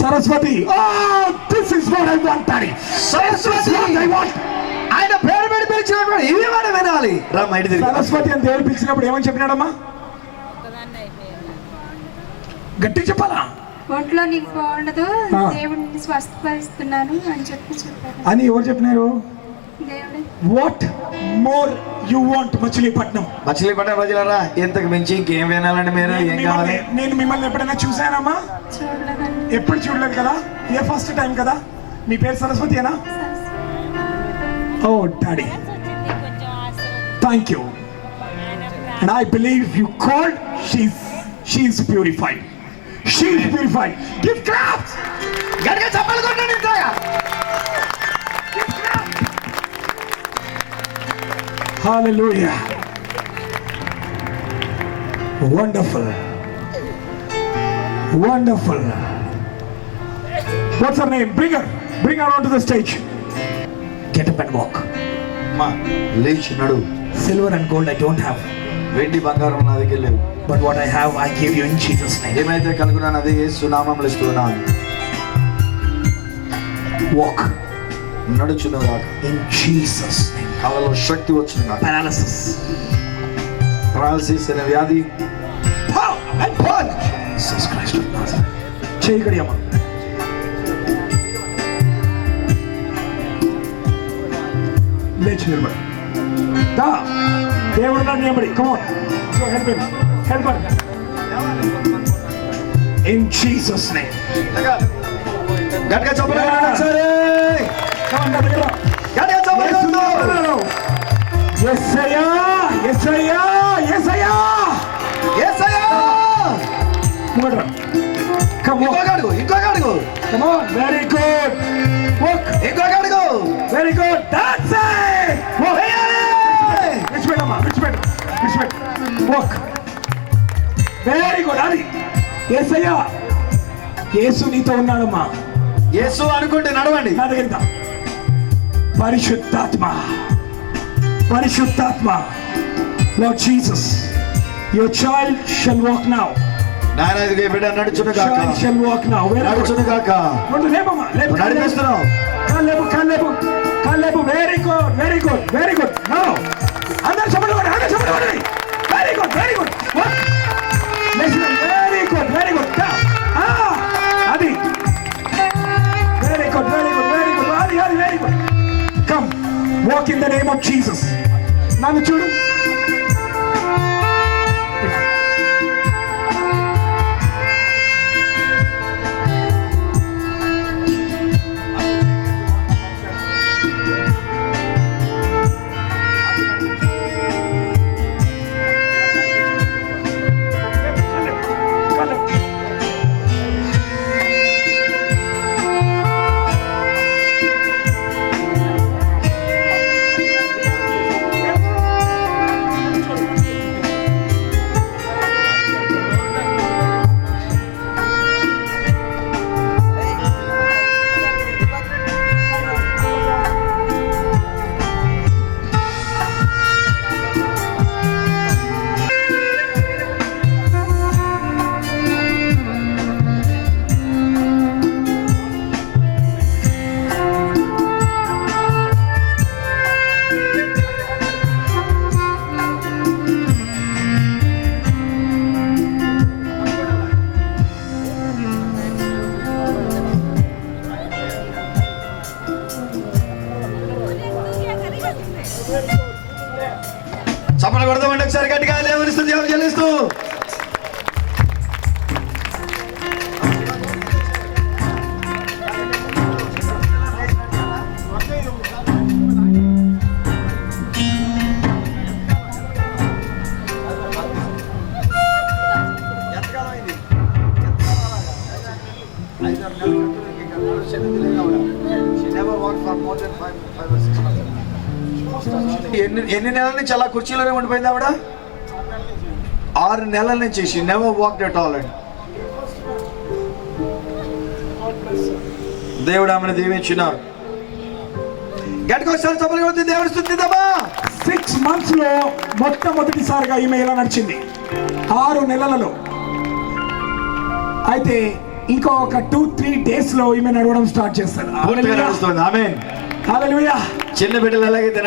Saraswati. This is what I want daddy. Saraswati I want. ఆయన పేరు పెట్టి పిలిచినప్పుడు ఇవి మనం వినాలి. రా మైండ్ తిరిగి. సరస్వతి అని దేవుడు పిలిచినప్పుడు ఏమని చెప్పినాడమ్మా? గట్టి చెప్పాలా? ఒంట్లో నీకు బాగుండదు, దేవుడిని స్వస్థపరుస్తున్నాను అని చెప్పారు. అని ఎవరు చెప్పినారు? దేవుడే. What more you want Machilipatnam? Machilipatnam ప్రజలరా, ఇంతకు మించి ఇంకేం వినాలండి మీరు? ఏం కావాలి? నేను మిమ్మల్ని ఎప్పుడైనా చూసానమ్మా? చూడలేదండి. ఎప్పుడు చూడలేదు కదా, ఇదే ఫస్ట్ టైం కదా. మీ పేరు సరస్వతియేనా? Oh daddy, thank you. And I believe you called. She's purified. She's purified. Give claps. గట్టిగా చప్పట్లు కొట్టండి ఇంతగా. Hallelujah. Wonderful. Wonderful. What's her name? Bring her onto the stage. Get up and walk. అమ్మా లేచి నడు. Silver and gold I don't have, వెండి బంగారం నా దగ్గర లేవు. but what I have I give you in Jesus' name. ఏమైతే కనుగొన్నాను అదే యేసు నామములో ఇస్తున్నాను. Walk నడుచునుగాక in Jesus' name. కళ్ళలో శక్తి వచ్చునుగాక. Paralysis. పారాలసిస్ అనే వ్యాధి Power and burn. Jesus Christ of Nazareth. చేయగడి అమ్మా. లేచి నిలబడి. దా. దేవుడు నన్ను నిలబడి. Come on. Go help him. Help her. In Jesus' name. గట్టిగా చప్పట్లు కొట్టండి ఒకసారి. Come on, గట్టిగా. గట్టిగా చప్పట్లు కొట్టండి. యేసయ్యా, యేసయ్యా, యేసయ్యా. యేసయ్యా. ముంగట్రా. Come on. ఇంకొక అడుగు, ఇంకొక అడుగు. Come on. Very good. Walk. ఇంకొక అడుగు. Very good. That's it. Walk. విడిచిపెట్టమ్మా, విడిచిపెట్టు. Walk. Very good. అది యేసయ్యా. యేసు నీతో ఉన్నాడమ్మా. యేసు అనుకుంటే నడవండి. నా దగ్గర పరిశుద్ధాత్మ, పరిశుద్ధాత్మ. Lord Jesus, your child shall walk now. నాయన ఇదిగో బిడ్డ నడుచునుగాక. Child shall walk now. నడుచునుగాక. లేపమ్మా, లేపు. నడిపిస్తున్నావు. కాలేపు. Very good, very good, very good. No అందరూ చెప్పండి, అందరూ చెప్పండి. Very good, very good. Very good, very good. అది very good, very good, very good. అది very good. Come, walk in the name of Jesus. నన్ను చూడు. చప్పట్లు కొడదామండి ఒకసారి గట్టిగా. దేవుని స్తుతి చెల్లిస్తూ ఎన్ని నెలల నుంచి అలా కుర్చీలోనే ఉండిపోయింది ఆవిడ? 6 నెలల నుంచి. She never walked at all. And దేవుడు ఆమెను దీవించినారు. గట్టిగా ఒకసారి చప్పట్లు కొడితే దేవుడు స్తుతిద్దామా. 6 months లో మొట్టమొదటిసారిగా ఈమె ఇలా నడిచింది. 6 నెలలలో. అయితే ఇంకో ఒక 2-3 డేస్ లో ఈమె నడవడం స్టార్ట్ చేస్తారు. పూర్తిగా నడుస్తుంది. ఆమేన్. హల్లెలూయా. చిన్న బిడ్డలు ఎలాగైతే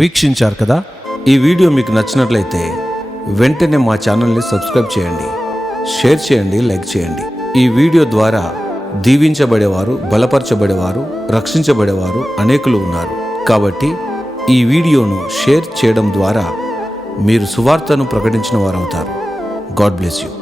వీక్షించారు కదా. ఈ వీడియో మీకు నచ్చినట్లయితే వెంటనే మా ఛానల్ని సబ్స్క్రైబ్ చేయండి, షేర్ చేయండి, లైక్ చేయండి. ఈ వీడియో ద్వారా దీవించబడేవారు, బలపరచబడేవారు, రక్షించబడేవారు అనేకులు ఉన్నారు. కాబట్టి ఈ వీడియోను షేర్ చేయడం ద్వారా మీరు సువార్తను ప్రకటించిన వారవుతారు. God bless you.